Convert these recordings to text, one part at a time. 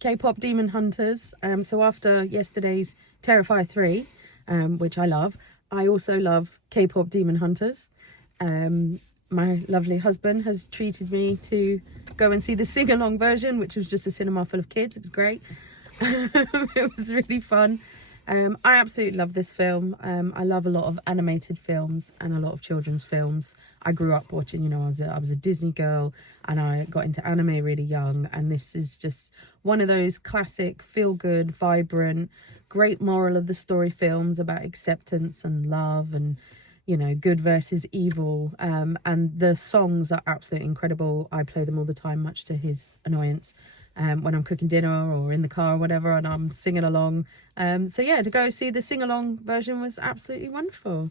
K-pop Demon Hunters. So after yesterday's Terrifier 3, which I love, I also love K-pop Demon Hunters. My lovely husband has treated me to go and see the sing-along version, which was just a cinema full of kids. It was great. It was really fun. I absolutely love this film. I love a lot of animated films and a lot of children's films. I grew up watching, I was a Disney girl, and I got into anime really young. And this is just one of those classic, feel-good, vibrant, great moral of the story films about acceptance and love and, good versus evil. And the songs are absolutely incredible. I play them all the time, much to his annoyance. When I'm cooking dinner or in the car or whatever, and I'm singing along. So yeah, to go see the sing-along version was absolutely wonderful.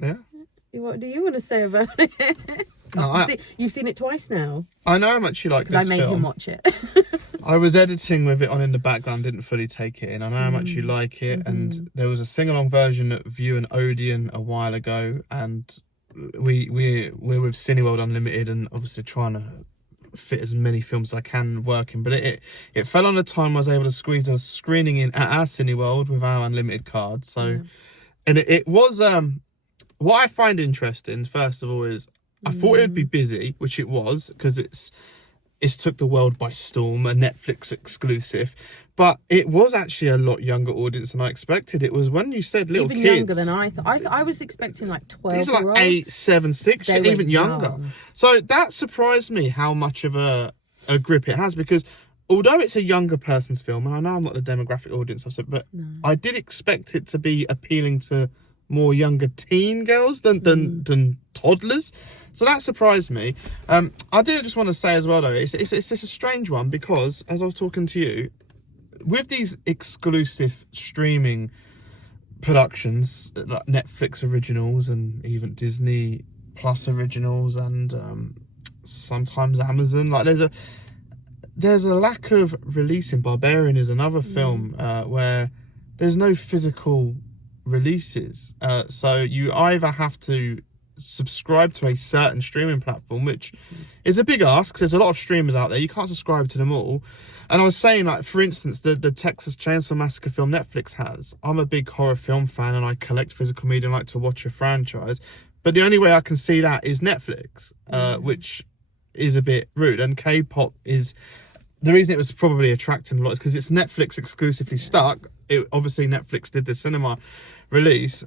Yeah. What do you want to say about it? No, you've seen it twice now. I know how much you like this film. Because I made him watch it. I was editing with it on in the background, didn't fully take it in. I know how much you like it, and there was a sing-along version of you and Odeon a while ago, and we're with Cineworld Unlimited, and obviously trying to fit as many films as I can working, but it fell on the time I was able to squeeze a screening in at our Cineworld with our unlimited card. So and it was what I find interesting, first of all, is I thought it would be busy, which it was, because it's took the world by storm, a Netflix exclusive, but it was actually a lot younger audience than I expected. It was, when you said little even kids, younger than I thought. I was expecting like 12. These are like 8, 7, 6, even younger. Young. So that surprised me how much of a grip it has, because although it's a younger person's film, and I know I'm not the demographic audience I've said, but I did expect it to be appealing to more younger teen girls than toddlers. So that surprised me. I do just want to say as well, though, it's just a strange one, because as I was talking to you, with these exclusive streaming productions, like Netflix originals and even Disney Plus originals, and sometimes Amazon, like there's a lack of releasing. Barbarian is another film where there's no physical releases, so you either have to subscribe to a certain streaming platform, which is a big ask because there's a lot of streamers out there. You can't subscribe to them all. And I was saying, like, for instance, the Texas Chainsaw Massacre film Netflix has. I'm a big horror film fan, and I collect physical media and like to watch a franchise, but the only way I can see that is Netflix, which is a bit rude. And K-pop is the reason it was probably attracting a lot, is because it's Netflix exclusively stuck. Obviously Netflix did the cinema release,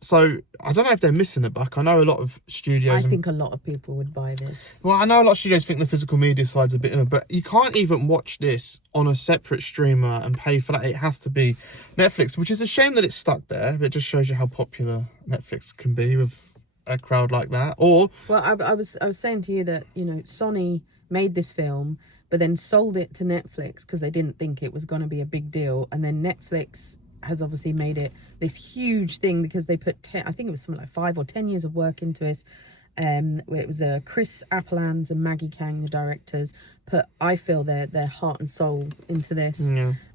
so I don't know if they're missing a buck. I know a lot of studios, I think a lot of people would buy this. Well, I know a lot of studios think the physical media side's a bit, but you can't even watch this on a separate streamer and pay for that. It has to be Netflix, which is a shame that it's stuck there. But it just shows you how popular Netflix can be with a crowd like that. Or, well, I was saying to you that, Sony made this film, but then sold it to Netflix because they didn't think it was going to be a big deal, and then Netflix has obviously made it this huge thing because they put I think it was something like 5 or 10 years of work into it. Where it was Chris Appelans and Maggie Kang, the directors, put, I feel, their heart and soul into this.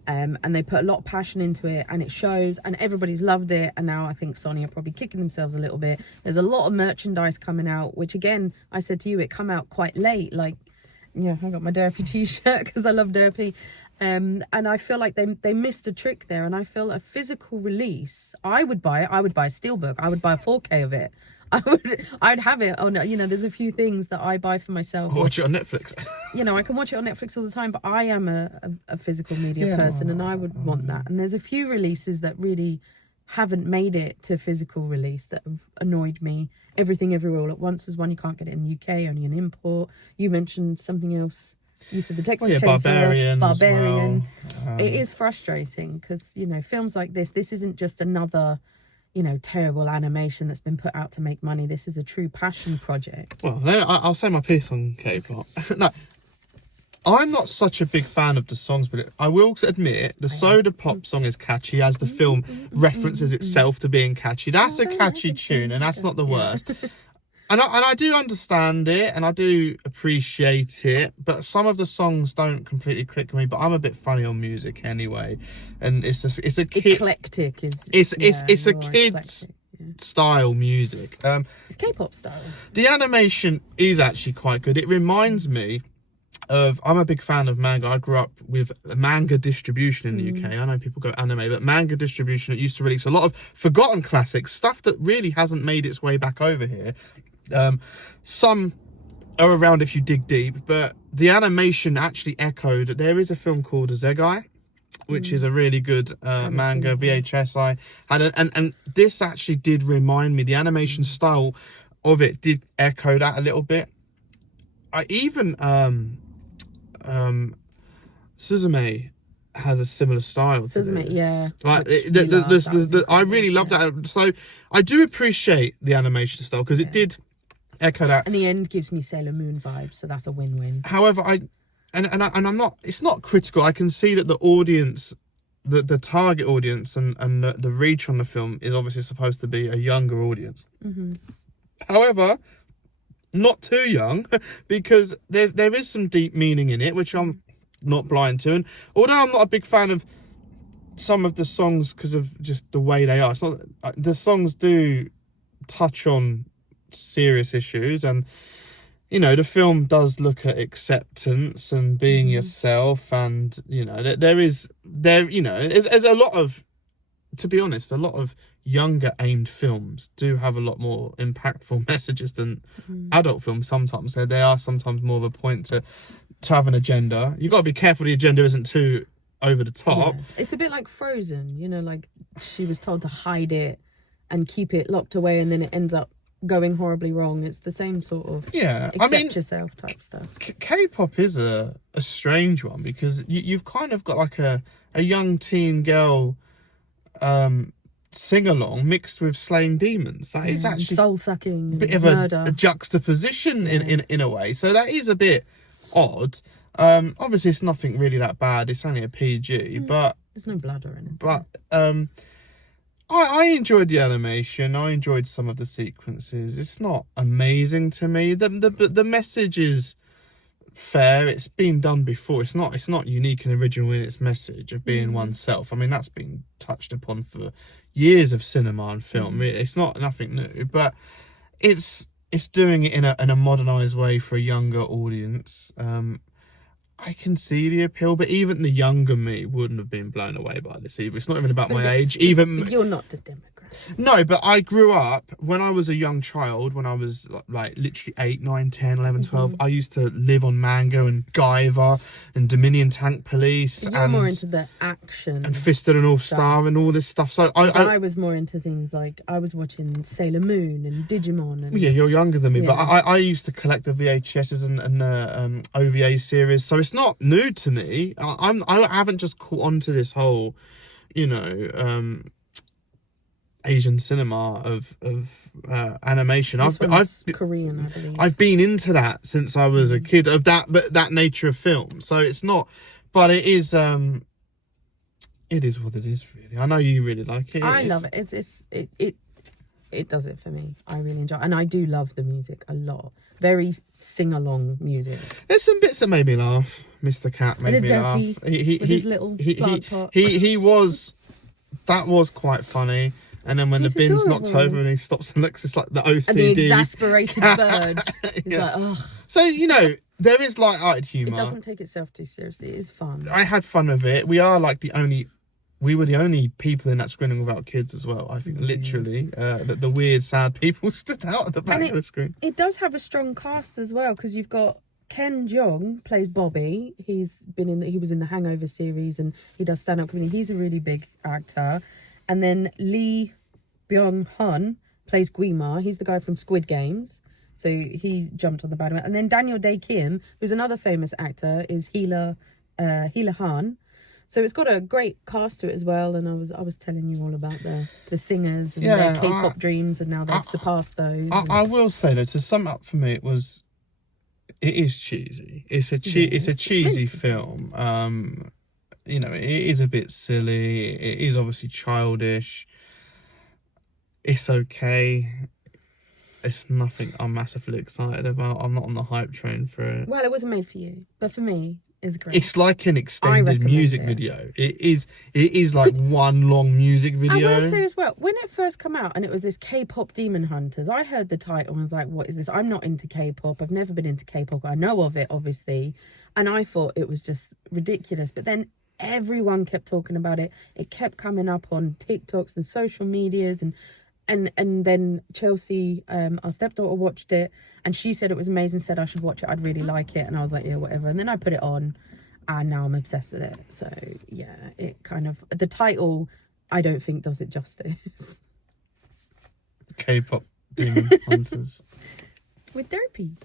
And they put a lot of passion into it, and it shows, and everybody's loved it. And now I think Sony are probably kicking themselves a little bit. There's a lot of merchandise coming out, which, again, I said to you, it come out quite late. Like, I got my Derpy t-shirt because I love Derpy. And I feel like they missed a trick there. And I feel a physical release, I would buy it. I would buy a steelbook. I would buy a 4K of it. I'd have it on, there's a few things that I buy for myself. Watch it on Netflix. I can watch it on Netflix all the time, but I am a physical media person, and I would want that. And there's a few releases that really haven't made it to physical release that have annoyed me. Everything Everywhere All at Once is one. You can't get it in the UK, only an import. You mentioned something else. You said the Texas Chainsaw Barbarian. Well. It is frustrating because, films like this isn't just another, terrible animation that's been put out to make money. This is a true passion project. Well, I'll say my piece on K-pop. No, I'm not such a big fan of the songs, but I will admit the Soda Pop song is catchy, as the film references itself to being catchy. That's a catchy tune, and that's not the worst. And I do understand it, and I do appreciate it, but some of the songs don't completely click with me. But I'm a bit funny on music anyway, and it's a kid, eclectic. It's a kid's style music. It's K-pop style. The animation is actually quite good. It reminds me I'm a big fan of manga. I grew up with manga distribution in the UK. I know people go anime, but manga distribution, it used to release a lot of forgotten classics, stuff that really hasn't made its way back over here. Some are around if you dig deep, but the animation actually echoed. There is a film called Zegai, which is a really good manga VHS I had, and this actually did remind me, the animation style of it did echo that a little bit. I even Suzume has a similar style to Suzume, this. yeah. Like I Incredible, really love that. So I do appreciate the animation style because it did echo that. And the end gives me Sailor Moon vibes, so that's a win-win. However, I'm not. It's not critical. I can see that the audience, the target audience, and the reach on the film is obviously supposed to be a younger audience. However, not too young, because there is some deep meaning in it, which I'm not blind to. And although I'm not a big fan of some of the songs because of just the way they are, it's not, the songs do touch on serious issues, and you know, the film does look at acceptance and being yourself, and you know, there's a lot of, to be honest, a lot of younger aimed films do have a lot more impactful messages than adult films. Sometimes they are sometimes more of a point to have an agenda. You've got to be careful the agenda isn't too over the top. It's a bit like Frozen, you know, like she was told to hide it and keep it locked away, and then it ends up going horribly wrong. It's the same sort of accept yourself type stuff. K-pop is a strange one, because you've kind of got like a young teen girl sing along mixed with slaying demons. That is actually soul sucking, a bit of a juxtaposition in a way. So that is a bit odd. Obviously it's nothing really that bad. It's only a PG, but there's no blood or anything. But I enjoyed the animation. I enjoyed some of the sequences. It's not amazing to me. The message is fair. It's been done before. It's not unique and original in its message of being oneself. I mean, that's been touched upon for years of cinema and film. It's not nothing new, but it's doing it in a modernized way for a younger audience. I can see the appeal, but even the younger me wouldn't have been blown away by this either. It's not even about my age. But you're not the demographic. No, but I grew up, when I was a young child, when I was like literally 8, 9, 10, 11, 12, I used to live on Mango and Guyver and Dominion Tank Police. You're more into the action. And Fisted and All Star and all this stuff. So I was more into things like, I was watching Sailor Moon and Digimon. And, yeah, you're younger than me, but I used to collect the VHSs and OVA series. So it's not new to me. I haven't just caught on to this whole, you know, Asian cinema of animation. I've Korean, I believe. I've been into that since I was a kid, of that nature of film. So it's not, but it is what it is, really. I know you really like it. I love it. It does it for me. I really enjoy it. And I do love the music a lot. Very sing-along music. There's some bits that made me laugh. Mr. Cat made me laugh. With his little plant pot. That was quite funny. And then when the bin's knocked over and he stops and looks, it's like the OCD. And the exasperated bird. He's like, ugh. So, you know, there is light-hearted humour. It doesn't take itself too seriously. It is fun. I had fun with it. We were the only people in that screening without kids as well. I think literally the weird, sad people stood out at the back of the screen. It does have a strong cast as well, because you've got Ken Jeong plays Bobby. He was in the Hangover series and he does stand-up comedy. He's a really big actor. And then Lee Byung-hun plays Guima. He's the guy from Squid Games. So he jumped on the bandwagon. And then Daniel Dae Kim, who's another famous actor, is Hila Han. So it's got a great cast to it as well. And I was telling you all about the singers and their K-pop dreams, and now they've surpassed those. I will say, though, to sum up for me, it is cheesy. It's a cheesy film. You know, it is a bit silly. It is obviously childish. It's okay. It's nothing I'm massively excited about. I'm not on the hype train for it. Well, it wasn't made for you, but for me, is great. It's like an extended recommend music it. video. It is like one long music I video. will say as well, when it first came out and it was this K-pop Demon Hunters, I heard the title and was like, what is this? I'm not into K-pop. I've never been into K-pop. I know of it, obviously. And I thought it was just ridiculous. But then everyone kept talking about it. It kept coming up on TikToks and social medias. And then Chelsea, our stepdaughter, watched it. And she said it was amazing, said I should watch it. I'd really like it. And I was like, yeah, whatever. And then I put it on. And now I'm obsessed with it. So, yeah, it kind of... The title, I don't think, does it justice. K-pop Demon Hunters. With Derpy.